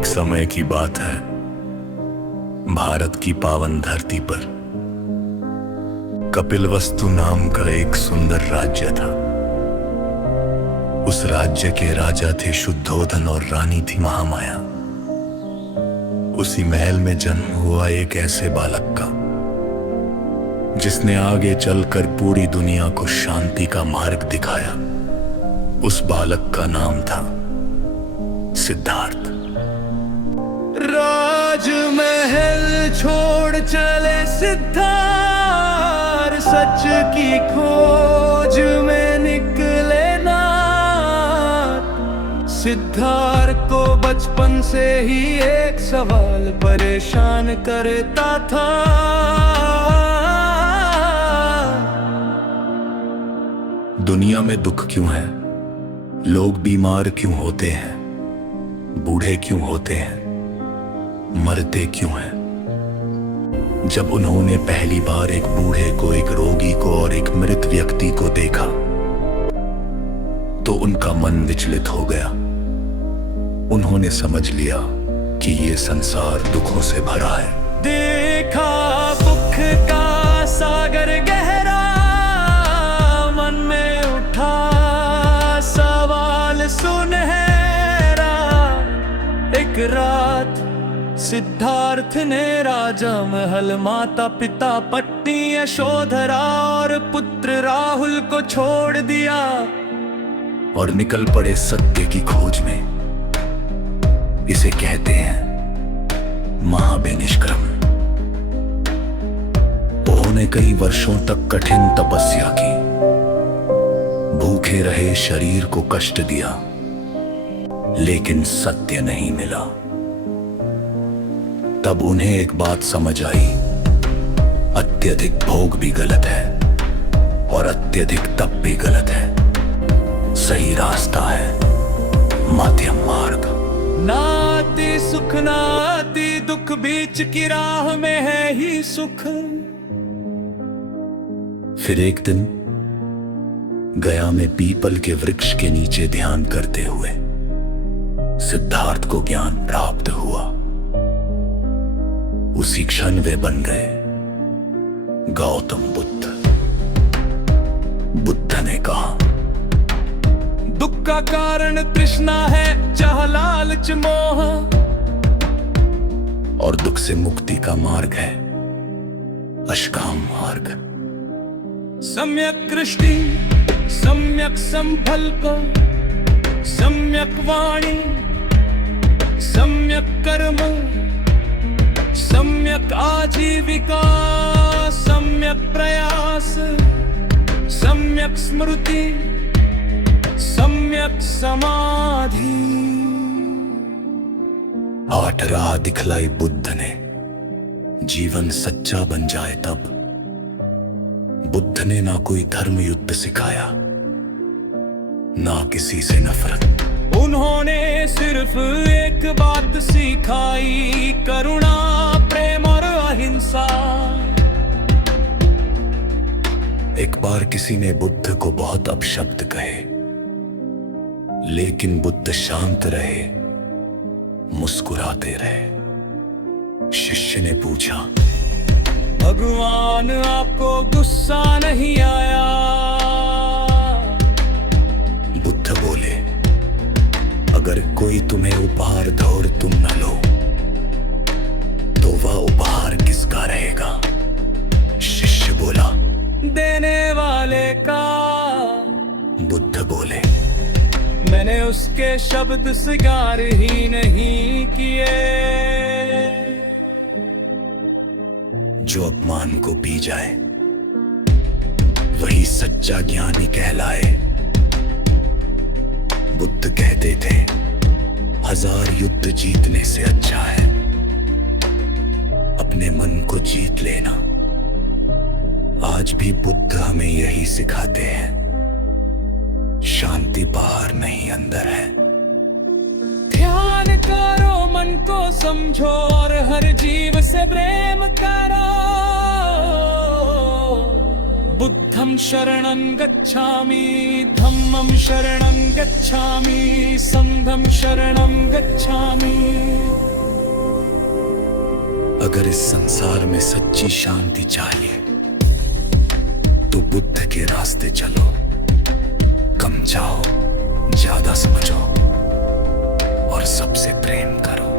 एक समय की बात है, भारत की पावन धरती पर कपिलवस्तु नाम का एक सुंदर राज्य था। उस राज्य के राजा थे शुद्धोधन और रानी थी महामाया। उसी महल में जन्म हुआ एक ऐसे बालक का जिसने आगे चलकर पूरी दुनिया को शांति का मार्ग दिखाया। उस बालक का नाम था सिद्धार्थ। राजमहल छोड़ चले सिद्धार्थ, सच की खोज में निकले नाथ। सिद्धार्थ को बचपन से ही एक सवाल परेशान करता था। दुनिया में दुख क्यों है? लोग बीमार क्यों होते हैं? बूढ़े क्यों होते हैं? मरते क्यों हैं? जब उन्होंने पहली बार एक बूढ़े को, एक रोगी को और एक मृत व्यक्ति को देखा तो उनका मन विचलित हो गया। उन्होंने समझ लिया कि ये संसार दुखों से भरा है। देखा दुख का सागर गहरा, मन में उठा सवाल सुनहरा। एक रात सिद्धार्थ ने राजा महल, माता पिता पत्नी यशोधरा और पुत्र राहुल को छोड़ दिया और निकल पड़े सत्य की खोज में। इसे कहते हैं महाबेनिष्क्रम। उन्होंने कई वर्षों तक कठिन तपस्या की, भूखे रहे, शरीर को कष्ट दिया, लेकिन सत्य नहीं मिला। तब उन्हें एक बात समझ आई, अत्यधिक भोग भी गलत है और अत्यधिक तप भी गलत है। सही रास्ता है मध्यम मार्ग। नाती सुख नाती दुख, बीच की राह में है ही सुख। फिर एक दिन गया में पीपल के वृक्ष के नीचे ध्यान करते हुए सिद्धार्थ को ज्ञान प्राप्त हुआ। उसी क्षण वे बन गए गौतम बुद्ध। बुद्ध ने कहा, दुख का कारण तृष्णा है, चाह लालच मोह, और दुख से मुक्ति का मार्ग है अष्टकाम मार्ग। सम्यक दृष्टि, सम्यक संकल्प, सम्यक वाणी, सम्यक कर्म, सम्यक आजीविका, सम्यक प्रयास, सम्यक स्मृति, सम्यक समाधि। 8 राह दिखलाई बुद्ध ने। जीवन सच्चा बन जाए तब। बुद्ध ने ना कोई धर्म युद्ध सिखाया, ना किसी से नफरत। उन्होंने सिर्फ एक बात सिखाई, करुणा, प्रेम और अहिंसा। एक बार किसी ने बुद्ध को बहुत अपशब्द कहे, लेकिन बुद्ध शांत रहे, मुस्कुराते रहे। शिष्य ने पूछा, भगवान आपको गुस्सा नहीं आया? बुद्ध बोले, अगर कोई तुम्हें उपहार दो और तुम न लो तो वह उपहार किसका रहेगा? शिष्य बोला, देने वाले का। बुद्ध बोले, मैंने उसके शब्द स्वीकार ही नहीं किए। जो अपमान को पी जाए वही सच्चा ज्ञानी कहलाए। बुद्ध कहते थे, 1000 युद्ध जीतने से अच्छा है अपने मन को जीत लेना। आज भी बुद्ध हमें यही सिखाते हैं। शांति बाहर नहीं अंदर है। ध्यान करो, मन को समझो और हर जीव से प्रेम करो। बुद्धं शरणं गच्छामि, धम्मं धम्मं शरणं गच्छामि, संघं शरणं गच्छामि। अगर इस संसार में सच्ची शांति चाहिए तो बुद्ध के रास्ते चलो। कम जाओ, ज्यादा समझो और सबसे प्रेम करो।